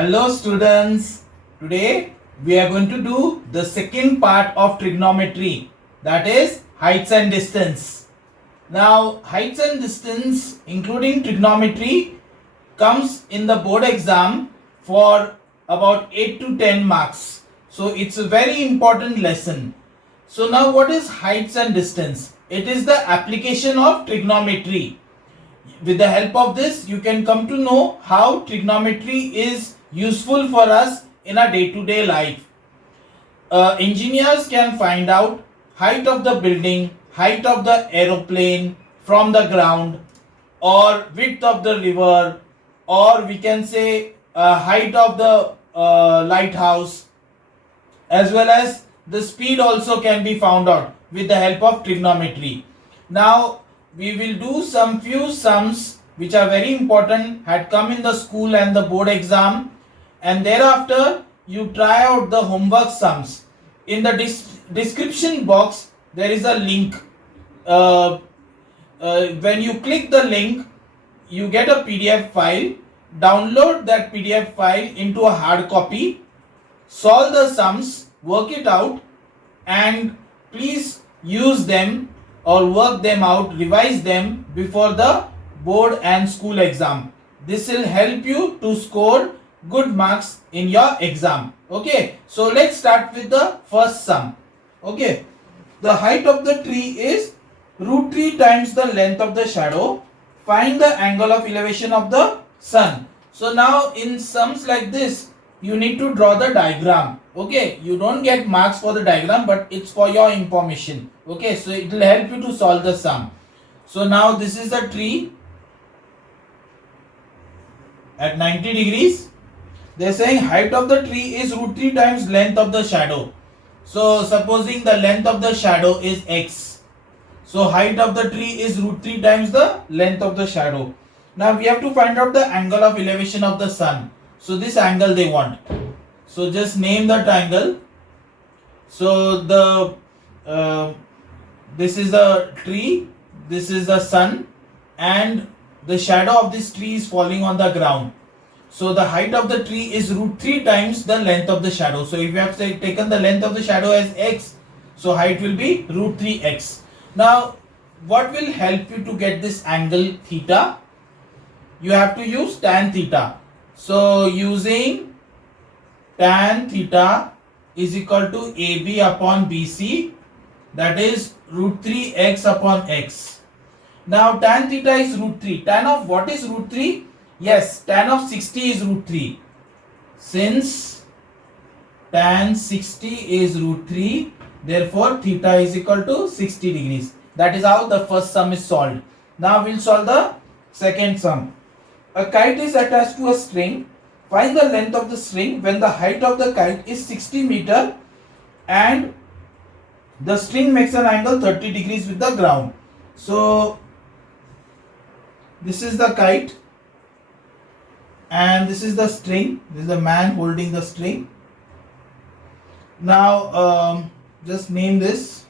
Hello students, today we are going to do the second part of trigonometry, that is heights and distance. Now heights and distance including trigonometry comes in the board exam for about 8 to 10 marks. So it's a very important lesson. So now what is heights and distance? It is the application of trigonometry. With the help of this, you can come to know how trigonometry is useful for us in our day-to-day life. Engineers can find out height of the building, height of the aeroplane from the ground, or width of the river, or we can say height of the lighthouse, as well as the speed also can be found out with the help of trigonometry. Now we will do some few sums which are very important, had come in the school and the board exam, and thereafter you try out the homework sums. In the description box there is a link. When you click the link, you get a PDF file. Download that PDF file into a hard copy, solve the sums, work it out, and please use them or work them out, revise them before the board and school exam. This will help you to score good marks in your exam. Okay, so let's start with the first sum. Okay, the height of the tree is √3 times the length of the shadow. Find the angle of elevation of the sun. So now in sums like this, you need to draw the diagram. Okay, you don't get marks for the diagram, but it's for your information. Okay, so it will help you to solve the sum. So now this is the tree at 90 degrees. They're saying height of the tree is √3 times length of the shadow. So supposing the length of the shadow is x. So height of the tree is √3 times the length of the shadow. Now we have to find out the angle of elevation of the sun. So this angle they want. So just name that angle. So the this is the tree, this is the sun, and the shadow of this tree is falling on the ground. So the height of the tree is √3 times the length of the shadow. So if you have taken the length of the shadow as x, so height will be √3x. Now what will help you to get this angle theta? You have to use tan theta. So using tan theta is equal to AB upon BC, that is √3x upon x. Now tan theta is √3. Tan of what is √3? Yes, tan of 60 is √3. Since tan 60 is √3, therefore theta is equal to 60 degrees. That is how the first sum is solved. Now we'll solve the second sum. A kite is attached to a string. Find the length of the string when the height of the kite is 60 meter and the string makes an angle 30 degrees with the ground. So this is the kite and this is the string. This is the man holding the string. Now just name this.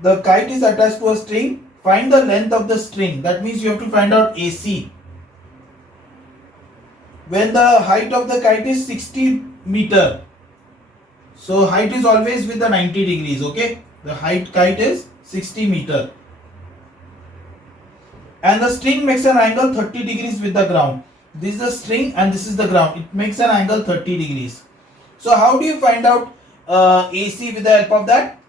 The kite is attached to a string. Find the length of the string. That means you have to find out AC. When the height of the kite is 60 meter. So height is always with the 90 degrees. Okay. The height kite is 60 meter. And the string makes an angle 30 degrees with the ground. This is the string and this is the ground. It makes an angle 30 degrees. So how do you find out AC with the help of that?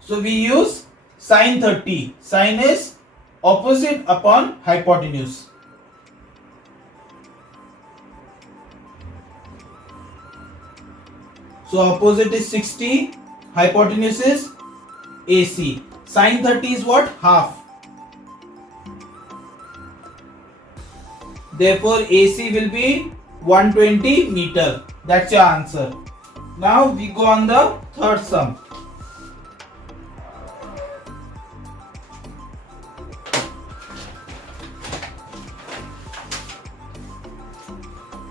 So we use sin 30. Sin is opposite upon hypotenuse. So opposite is 60, hypotenuse is AC. Sin 30 is what? Half. Therefore AC will be 120 meter. That's your answer. Now we go on the third sum.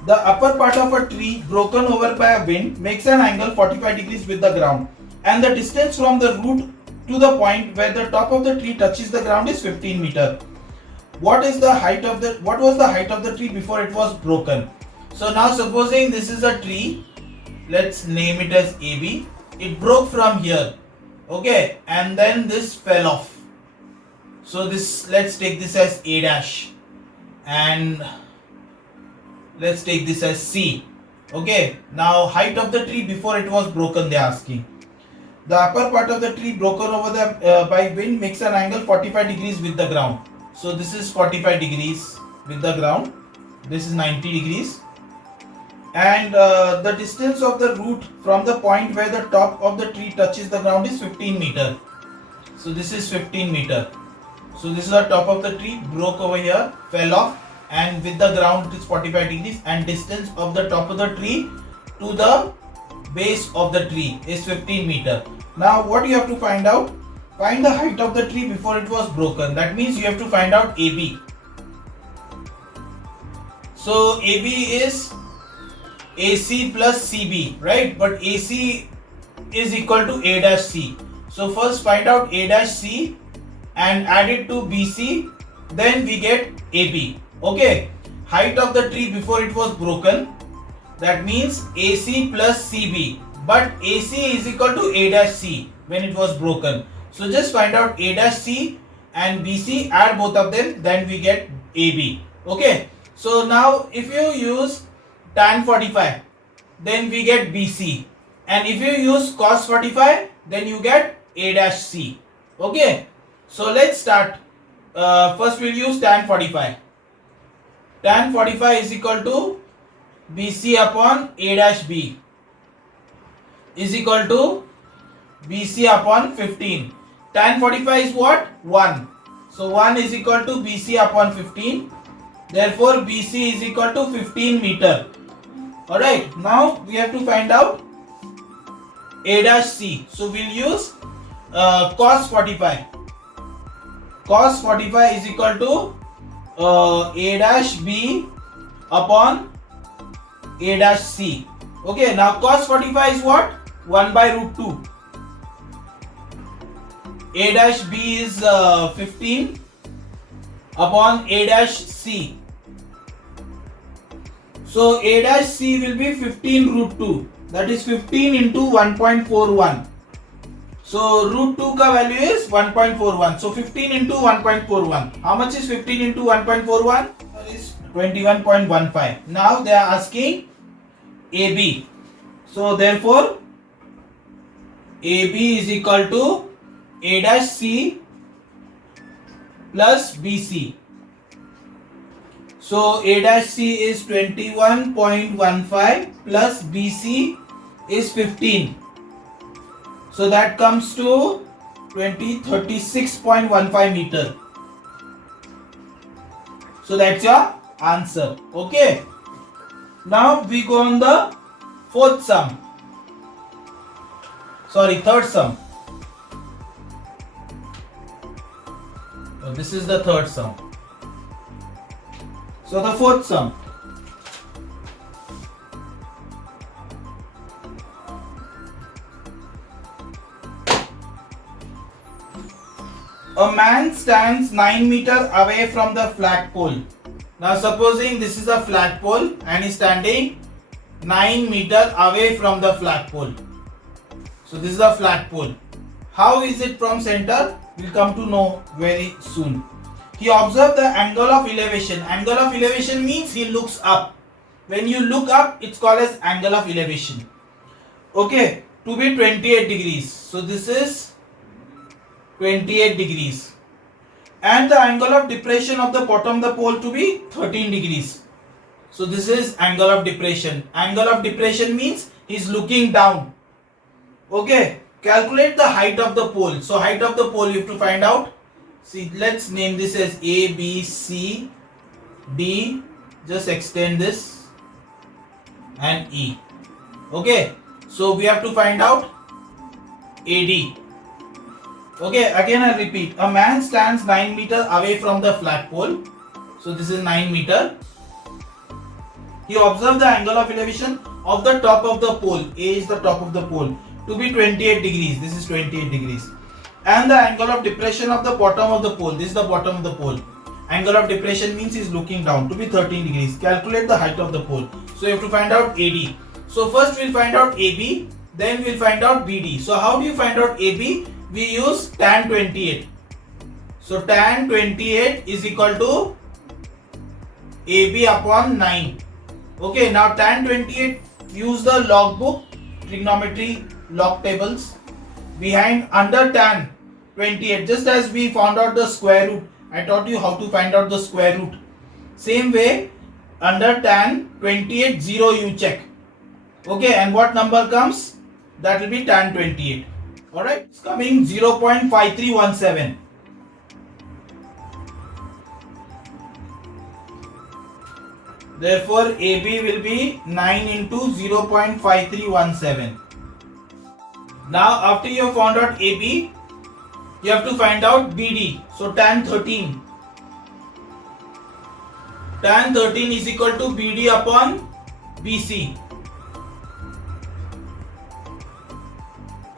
The upper part of a tree broken over by a wind makes an angle 45 degrees with the ground, and the distance from the root to the point where the top of the tree touches the ground is 15 meter. What was the height of the tree before it was broken? So now supposing this is a tree, let's name it as AB. It broke from here, okay, and then this fell off. So this, let's take this as A dash, and let's take this as C. Okay, now height of the tree before it was broken, they are asking. The upper part of the tree broken over the by wind makes an angle 45 degrees with the ground. So this is 45 degrees with the ground. This is 90 degrees. And the distance of the root from the point where the top of the tree touches the ground is 15 meter. So this is 15 meter. So this is the top of the tree, broke over here, fell off, and with the ground it is 45 degrees, and distance of the top of the tree to the base of the tree is 15 meter. Now what you have to find out? Find the height of the tree before it was broken. That means you have to find out AB. So AB is AC plus CB, right? But AC is equal to A dash C. So first find out A dash C and add it to BC, then we get AB. Okay, height of the tree before it was broken, that means AC plus CB, but AC is equal to A dash C when it was broken. So just find out A dash C and BC, add both of them, then we get AB. Okay, so now if you use tan 45, then we get BC, and if you use cos 45, then you get A dash C. Okay, so let's start. First we'll use tan 45. Tan 45 is equal to BC upon A dash B is equal to BC upon 15. Tan 45 is what? 1. So 1 is equal to BC upon 15. Therefore BC is equal to 15 meter. Alright, now we have to find out A dash C. So we'll use cos 45. Cos 45 is equal to A dash B upon A dash C. Okay, now cos 45 is what? 1 by root 2. A dash B is 15 upon A dash C. So A dash C will be 15 root 2. That is 15 into 1.41. So root 2 ka value is 1.41. So 15 into 1.41. How much is 15 into 1.41? That is 21.15. Now they are asking AB. So therefore AB is equal to A dash C plus BC. So A dash C is 21.15 plus BC is 15. So that comes to 36.15 meter. So that's your answer. Okay. Now we go on the third sum. So this is the third sum. So the fourth sum. A man stands 9 meter away from the flagpole. Now supposing this is a flagpole and is standing 9 meter away from the flagpole. So this is a flagpole. How is it from center? We'll come to know very soon. He observed the angle of elevation. Angle of elevation means he looks up. When you look up, it's called as angle of elevation. Okay, to be 28 degrees. So this is 28 degrees. And the angle of depression of the bottom of the pole to be 13 degrees. So this is angle of depression. Angle of depression means he is looking down. Okay, calculate the height of the pole. So height of the pole you have to find out. See, let's name this as A, B, C, D. Just extend this and E. Okay, so we have to find out AD. Okay, again I repeat. A man stands 9 meter away from the flagpole. So this is 9 meter. He observed the angle of elevation of the top of the pole. A is the top of the pole to be 28 degrees. This is 28 degrees. And the angle of depression of the bottom of the pole. This is the bottom of the pole. Angle of depression means he is looking down to be 13 degrees. Calculate the height of the pole. So you have to find out AD. So first we'll find out AB, then we'll find out BD. So how do you find out AB? We use tan 28. So tan 28 is equal to AB upon 9. Okay, now tan 28, use the logbook, trigonometry log tables. Behind under tan 28, just as we found out the square root, I taught you how to find out the square root. Same way, under tan 28, 0 you check. Okay, and what number comes? That will be tan 28. Alright, it's coming 0.5317. Therefore, AB will be 9 into 0.5317. Now, after you have found out AB, you have to find out BD. So, tan 13. Tan 13 is equal to BD upon BC.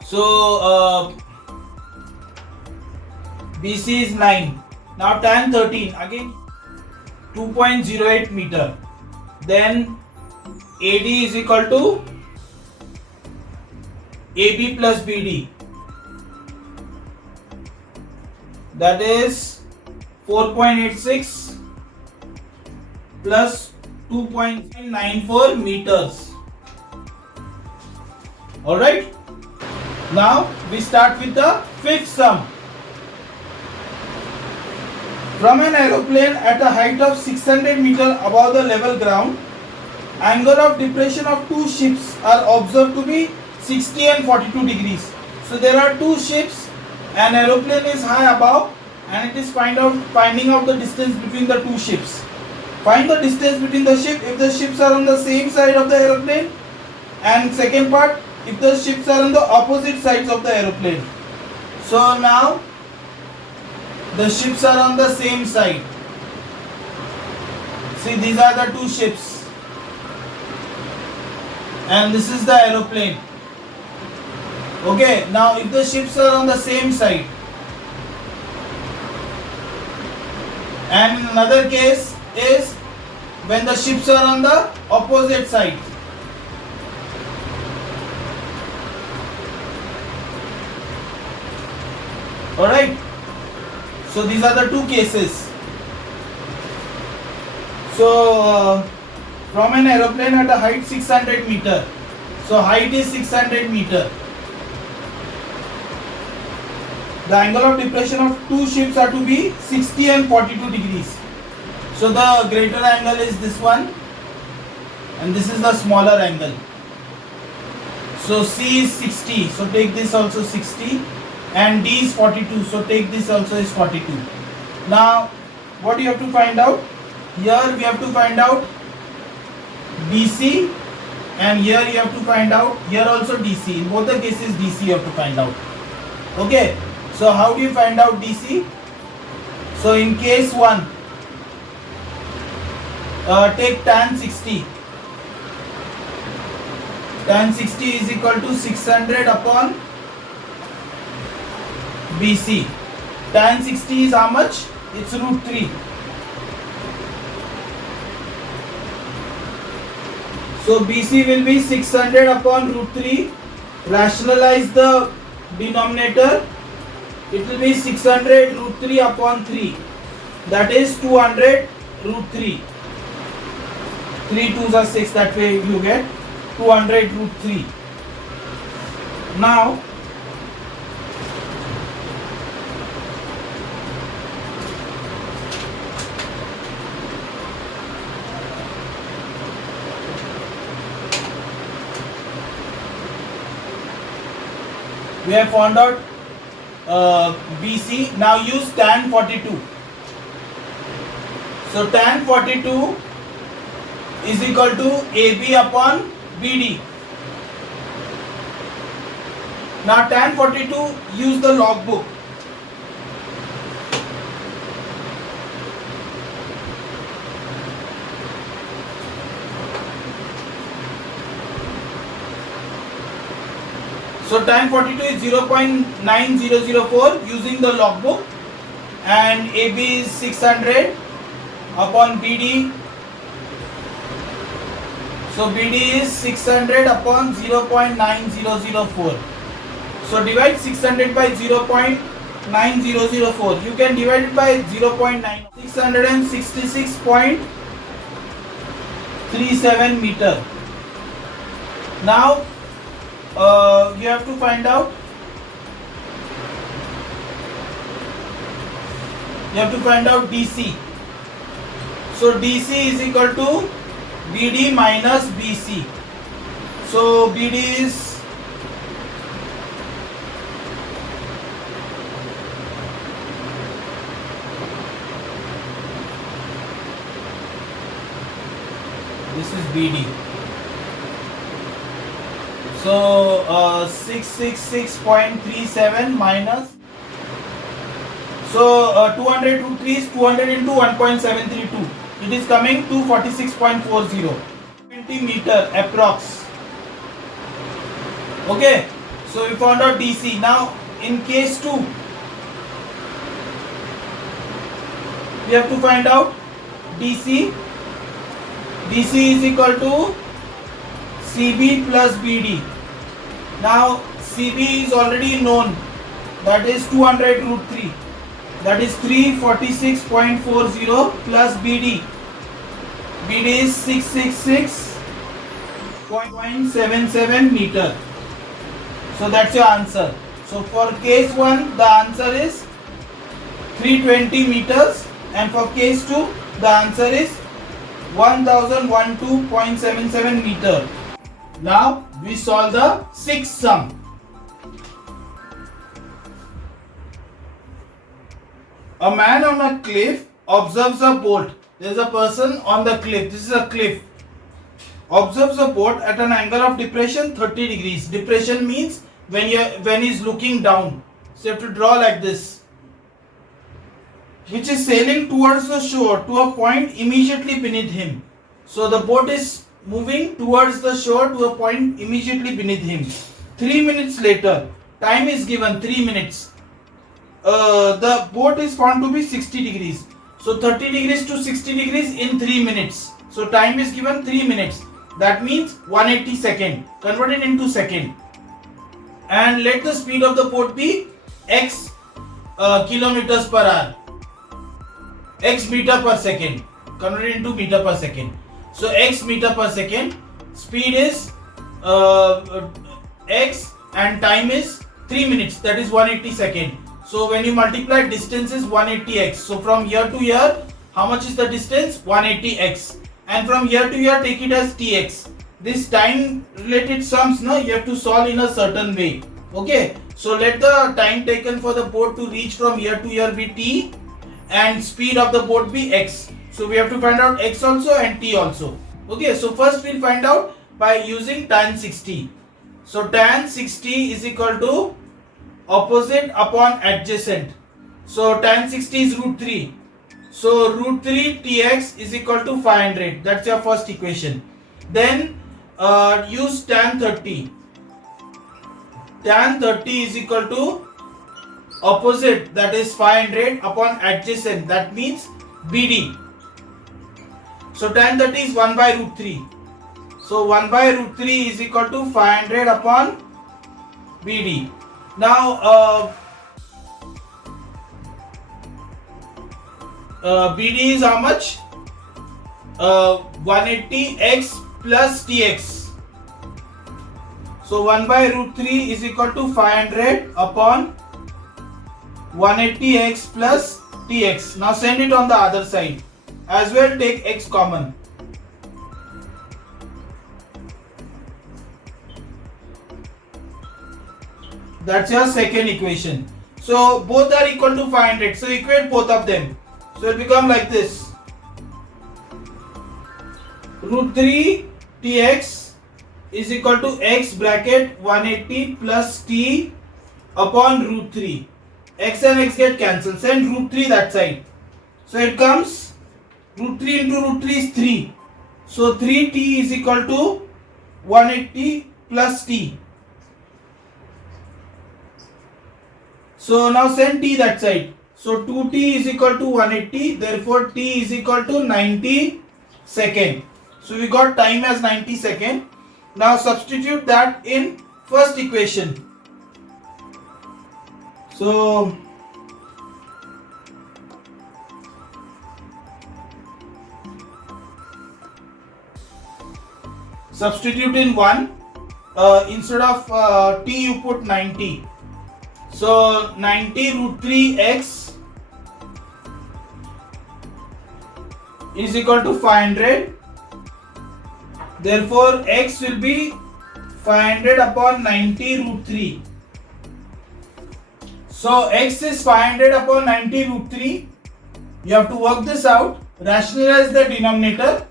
So, BC is 9. Now, tan 13, again 2.08 meter. Then AD is equal to AB plus BD. That is 4.86 plus 2.94 meters. Alright. Now we start with the fifth sum. From an aeroplane at a height of 600 meters above the level ground, angle of depression of two ships are observed to be 60 and 42 degrees. So there are two ships, an aeroplane is high above and it is finding out the distance between the two ships. Find the distance between the ship if the ships are on the same side of the aeroplane, and second part, if the ships are on the opposite sides of the aeroplane. So now the ships are on the same side. See, these are the two ships and this is the aeroplane. Okay, now if the ships are on the same side, and another case is when the ships are on the opposite side. Alright, so these are the two cases. So from an aeroplane at a height 600 meter, so height is 600 meter. The angle of depression of two ships are to be 60 and 42 degrees. So the greater angle is this one and this is the smaller angle. So C is 60, so take this also 60, and D is 42, so take this also is 42. Now what you have to find out? Here we have to find out BC, and here you have to find out, here also DC. In both the cases DC you have to find out. Okay, so how do you find out DC? So in case 1, take tan 60. Tan 60 is equal to 600 upon BC. Tan 60 is how much? It's root 3. So BC will be 600 upon root 3. Rationalize the denominator. It will be 600 root 3 upon 3. That is 200 root 3. 3 2s are 6. That way you get 200 root 3. Now we have found out BC. Now use tan 42. So tan 42 is equal to AB upon BD. Now tan 42, use the logbook. So tan 42 is 0.9004 using the logbook, and AB is 600 upon BD. So BD is 600 upon 0.9004. So divide 600 by 0.9004. You can divide it by 0.9. 666.37 meter. Now you have to find out. You have to find out DC. So DC is equal to BD minus BC. So BD is this is BD. So 666.37 minus. So 200 root 3 is 200 into 1.732. It is coming to 46.40. 20 meter approx. Okay. So we found out DC. Now in case 2, we have to find out DC. DC is equal to CB plus BD. Now CB is already known. That is 200 root 3. That is 346.40 plus BD. BD is 666.77 meter. So that's your answer. So for case 1, the answer is 320 meters, and for case 2, the answer is 1012.77 meter. Now we solve the sixth sum. A man on a cliff observes a boat. There is a person on the cliff. This is a cliff. Observes a boat at an angle of depression 30 degrees. Depression means when he's looking down. So you have to draw like this. Which is sailing towards the shore to a point immediately beneath him. So the boat is moving towards the shore to a point immediately beneath him. 3 minutes later, time is given 3 minutes. The boat is found to be 60 degrees. So 30 degrees to 60 degrees in 3 minutes. So time is given 3 minutes. That means 180 second. Convert it into second. And let the speed of the boat be x kilometers per hour. X meter per second. Convert it into meter per second. So x meter per second. Speed is x and time is 3 minutes. That is 180 second. So when you multiply, distance is 180x. So from here to here, how much is the distance? 180x. And from here to here, take it as tx. This time related sums, no, you have to solve in a certain way. Okay. So let the time taken for the boat to reach from here to here be t, and speed of the boat be x. So we have to find out x also and t also. Okay. So first we'll find out by using tan 60. So tan 60 is equal to opposite upon adjacent. So tan 60 is root 3. So root 3 tx is equal to 500. That's your first equation. Then use tan 30. Tan 30 is equal to opposite, that is 500, upon adjacent, that means BD. So tan 30 is 1 by root 3. So 1 by root 3 is equal to 500 upon BD. Now BD is how much? 180x plus tx. So 1 by root 3 is equal to 500 upon 180x plus tx. Now send it on the other side. As well, take x common. That's your second equation. So both are equal to 500. So equate both of them. So it become like this. Root 3 tx is equal to x bracket 180 plus t upon root 3. X and x get cancelled. Send root 3 that side. So it comes root 3 into root 3 is 3. So 3t is equal to 180 plus t. So now send t that side. So 2t is equal to 180. Therefore t is equal to 90 second. So we got time as 90 seconds. Now substitute that in first equation. So substitute in 1, instead of t you put 90. So 90 root 3 x is equal to 500. Therefore x will be 500 upon 90 root 3. So x is 500 upon 90 root 3. You have to work this out. Rationalize the denominator.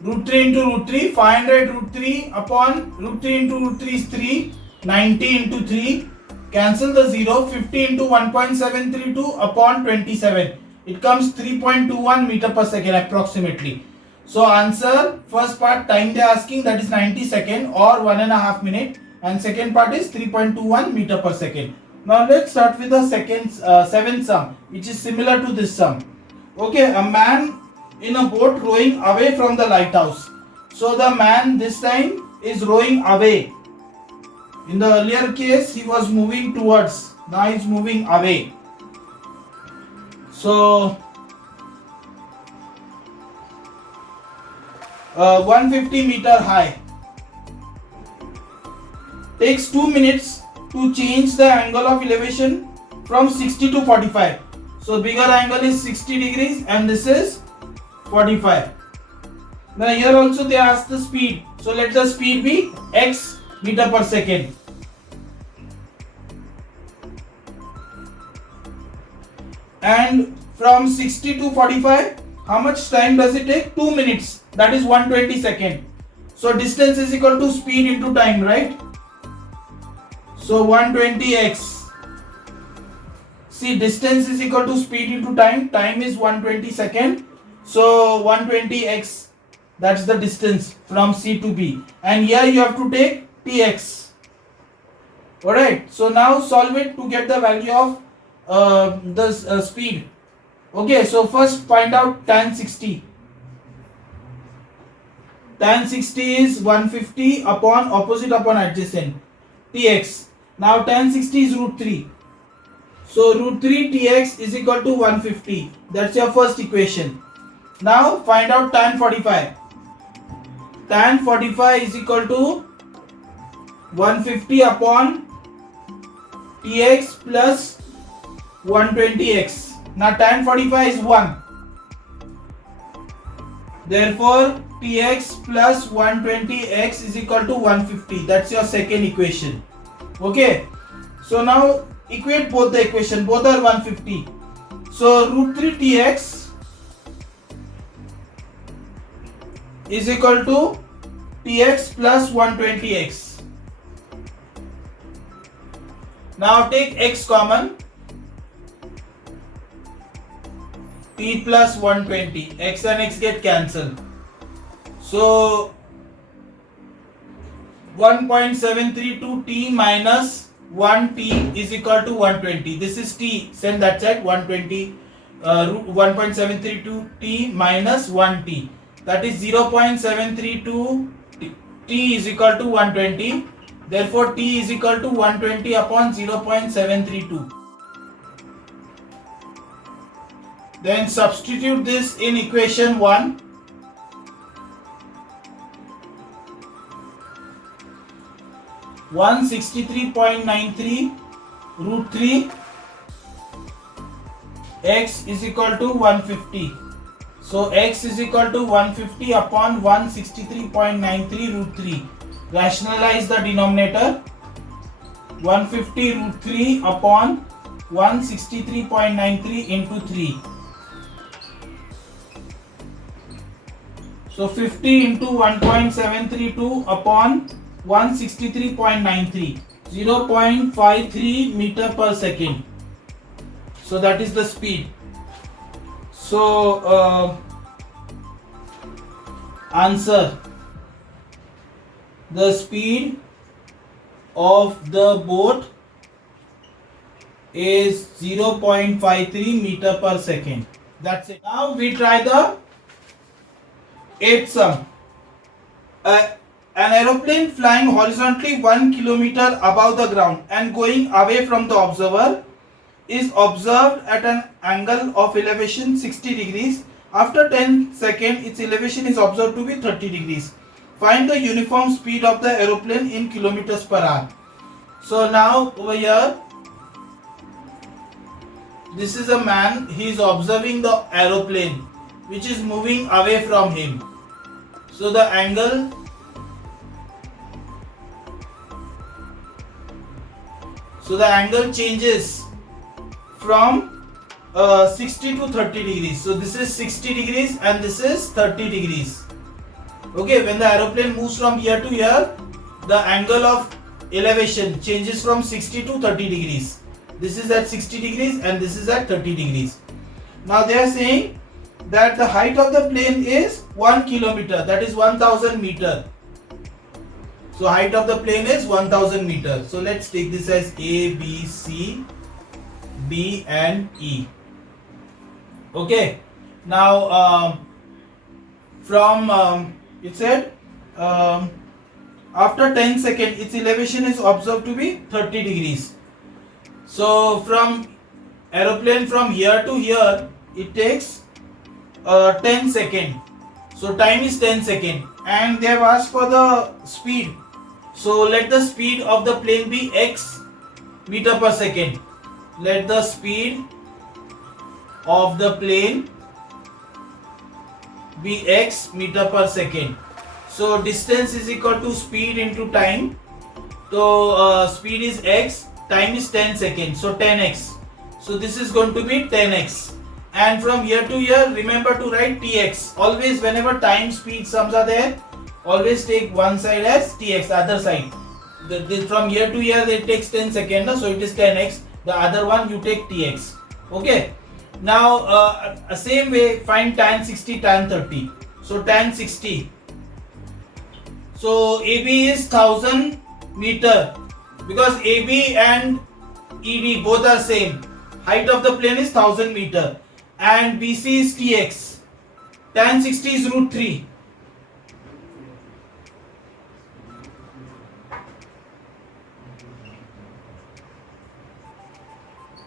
Root 3 into root 3, 500 root 3 upon root 3 into root 3 is 3, 90 into 3, cancel the 0, 50 into 1.732 upon 27. It comes 3.21 meter per second approximately. So answer, first part time they are asking, that is 90 second or 1.5 minute, and second part is 3.21 meter per second. Now let's start with the seventh sum, which is similar to this sum. Okay, a man in a boat rowing away from the lighthouse. So the man this time is rowing away. In the earlier case he was moving towards, now he is moving away. So 150 meter high. Takes 2 minutes to change the angle of elevation from 60 to 45. So bigger angle is 60 degrees and this is 45. Now here also they ask the speed. So let the speed be x meter per second. And from 60 to 45, how much time does it take? 2 minutes. That is 120 seconds. So distance is equal to speed into time, right? So 120x. See, distance is equal to speed into time. Time is 120 seconds. So 120x, that's the distance from C to B. And here you have to take tx. Alright, so now solve it to get the value of the speed. Okay, so first find out tan 60. Tan 60 is 150 upon opposite upon adjacent, tx. Now tan 60 is root 3. So root 3 tx is equal to 150. That's your first equation. Now find out tan 45. Tan 45 is equal to 150 upon tx plus 120x. Now tan 45 is 1. Therefore tx plus 120x is equal to 150. That's your second equation. Okay. So now equate both the equation. Both are 150. So root 3 tx is equal to tx plus 120x. Now take x common. T plus 120. X and x get cancelled. So 1.732 t minus 1 t is equal to 120. This is t. Send that side. 120 1.732 t minus 1 t. That is 0.732 t is equal to 120. Therefore t is equal to 120 upon 0.732. Then substitute this in equation 1. One 63.93 root 3 x is equal to 150. So x is equal to 150 upon 163.93 root 3. Rationalize the denominator. 150 root 3 upon 163.93 into 3. So 50 into 1.732 upon 163.93, 0.53 meter per second. So that is the speed. So answer, the speed of the boat is 0.53 meter per second. That's it. Now we try the Eighth sum. An aeroplane flying horizontally 1 kilometer above the ground and going away from the observer is observed at an angle of elevation 60 degrees. After 10 seconds, its elevation is observed to be 30 degrees. Find the uniform speed of the aeroplane in kilometers per hour. So now over here, this is a man, he is observing the aeroplane which is moving away from him. So the angle changes from 60 to 30 degrees. So this is 60 degrees and this is 30 degrees. Okay, when the aeroplane moves from here to here, the angle of elevation changes from 60 to 30 degrees. This is at 60 degrees and this is at 30 degrees. Now they are saying that the height of the plane is 1 kilometer, that is 1000 meter. So height of the plane is 1000 meter. So let's take this as A, B, C, D and E. Okay. Now it said after 10 seconds its elevation is observed to be 30 degrees. So from aeroplane from here to here it takes 10 seconds. So time is 10 seconds and they have asked for the speed. So let the speed of the plane be x meter per second. Let the speed of the plane be x meter per second. So distance is equal to speed into time. So speed is x, time is 10 seconds, so 10x. So this is going to be 10x. And from here to here, remember to write tx. Always whenever time, speed sums are there, always take one side as tx, the other side. From here to here it takes 10 seconds, so it is 10x. The other one you take tx. Okay. Now same way find tan 60, tan 30. So tan 60. So AB is 1000 meter because AB and ED both are same. Height of the plane is 1000 meter and BC is tx. Tan 60 is root 3.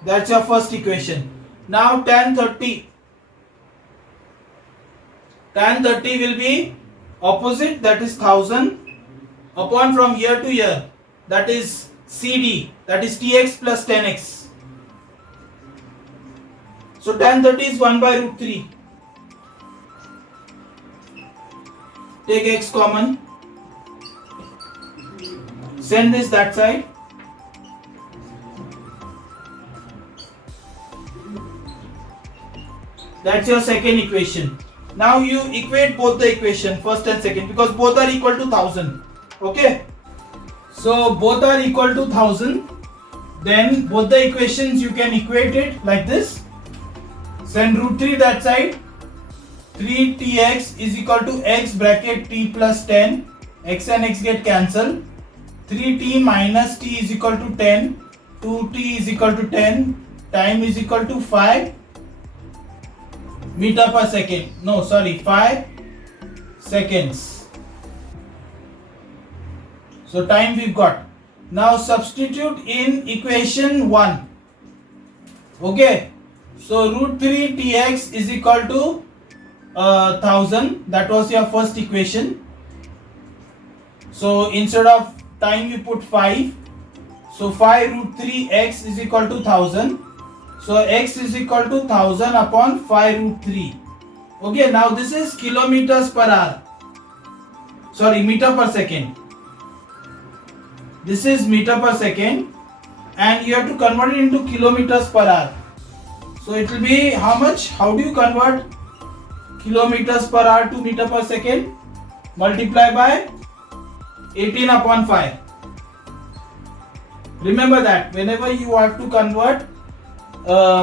That's your first equation. Now tan 30. Tan 30 will be opposite, that is 1000 upon from here to here, that is CD, that is tx plus 10x. So tan 30 is 1 by root 3. Take x common. Send this that side. That's your second equation. Now you equate both the equation, first and second, because both are equal to 1000. Okay. So both are equal to 1000. Then both the equations you can equate it like this. Send root 3 that side. 3tx is equal to x bracket t plus 10. X and x get cancelled. 3t minus t is equal to 10. 2t is equal to 10. Time is equal to 5 meter per second. No, sorry, 5 seconds. So time we've got. Now substitute in equation 1. Okay. So root 3 tx is equal to 1000. That was your first equation. So instead of time you put 5. So 5 root 3 x is equal to 1000. So x is equal to 1000 upon 5 root 3. Okay, now this is kilometers per hour. Sorry, meter per second. This is meter per second and you have to convert it into kilometers per hour. So it will be how much? How do you convert kilometers per hour to meter per second? Multiply by 18 upon 5. Remember that whenever you have to convert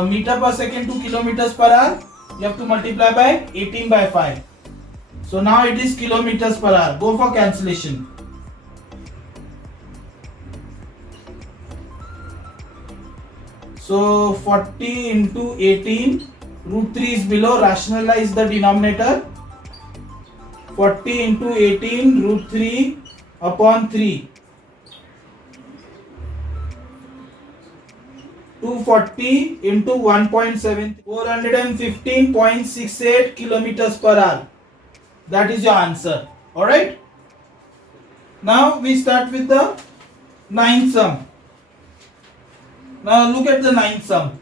meter per second to kilometers per hour, you have to multiply by 18 by 5. So now it is kilometers per hour. Go for cancellation. So 40 into 18, root 3 is below, rationalize the denominator. 40 into 18 root 3 upon 3. 240 into 1.7, 415.68 kilometers per hour. That is your answer. Alright. Now we start with the ninth sum. Now look at the ninth sum.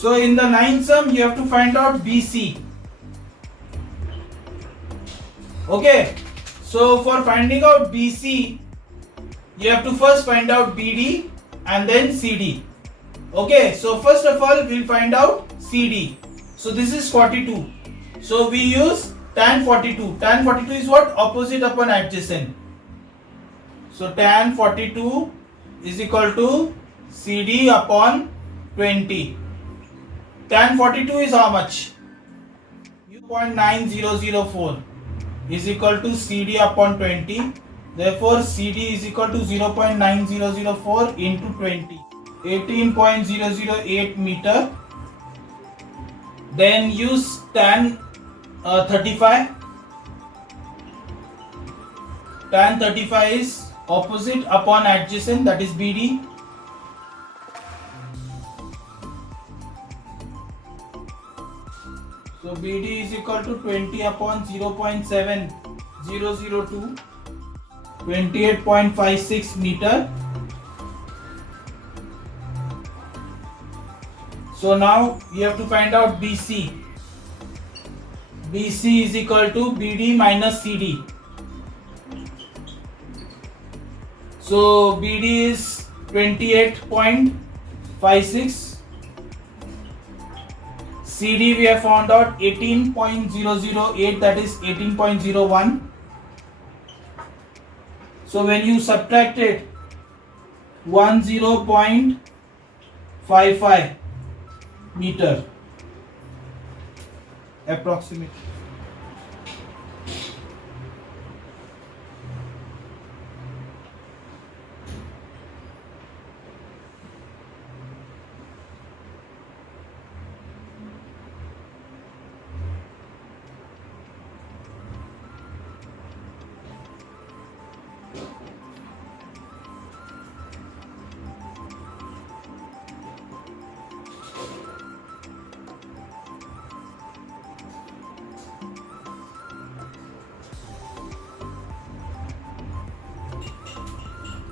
So in the ninth sum, you have to find out BC. Okay. So for finding out BC, you have to first find out BD and then CD. Okay. So first of all, we'll find out CD. So this is 42. So we use tan 42. Tan 42 is what? Opposite upon adjacent. So tan 42 is equal to CD upon 20. Tan 42 is how much? 0.9004 is equal to CD upon 20. Therefore, CD is equal to 0.9004 into 20. 18.008 meter. Then use tan 35. Tan 35 is opposite upon adjacent, that is BD. So BD is equal to 20 upon 0.7002, 28.56 meter. So now you have to find out BC. BC is equal to BD minus CD. So BD is 28.56. CD we have found out 18.008, that is 18.01. So when you subtract it, 10.55 meter approximately.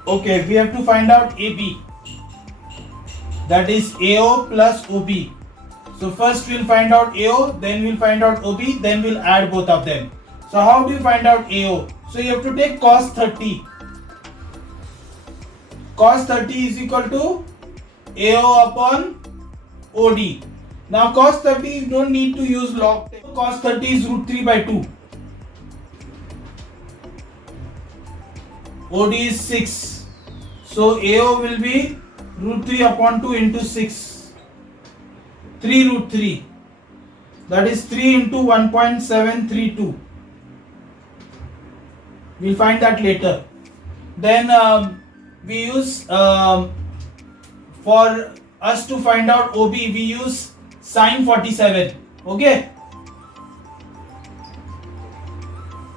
Okay, we have to find out AB. That is AO plus OB. So first we'll find out AO, then we'll find out OB, then we'll add both of them. So how do you find out AO? So you have to take cos 30. Cos 30 is equal to AO upon OD. Now cos 30 you don't need to use log. Cos 30 is root 3 by 2. OD is 6. So AO will be root 3 upon 2 into 6. 3 root 3. That is 3 into 1.732. We'll find that later. Then we use, for us to find out OB, we use sin 47. Okay.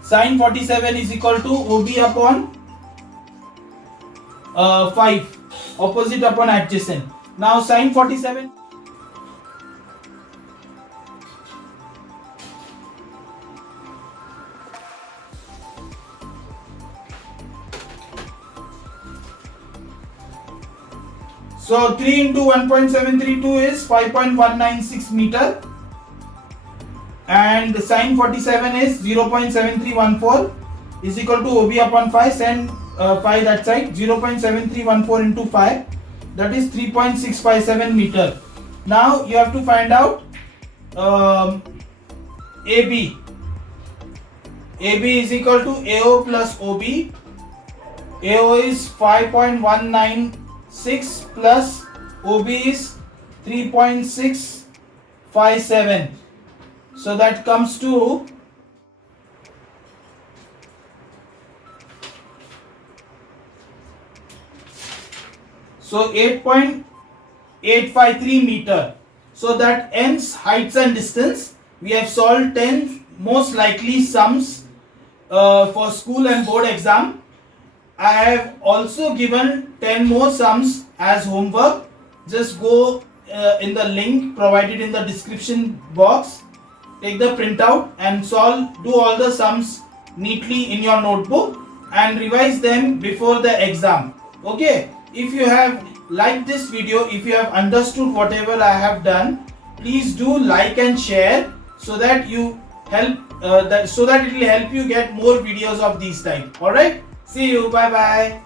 Sin 47 is equal to OB upon 5, opposite upon adjacent. Now sin 47. So 3 into 1.732 is 5.196 meter. And sin 47 is 0.7314 is equal to OB upon 5. 5 that side, 0.7314 into 5, that is 3.657 meter. Now you have to find out AB. AB is equal to AO plus OB. AO is 5.196 plus OB is 3.657. So that comes to so 8.853 meter. So that ends heights and distance. We have solved 10 most likely sums for school and board exam. I have also given 10 more sums as homework. Just go in the link provided in the description box. Take the printout and do all the sums neatly in your notebook and revise them before the exam. Okay. If you have liked this video, if you have understood whatever I have done, please do like and share so that you help so that it will help you get more videos of these type. Alright, see you, bye bye.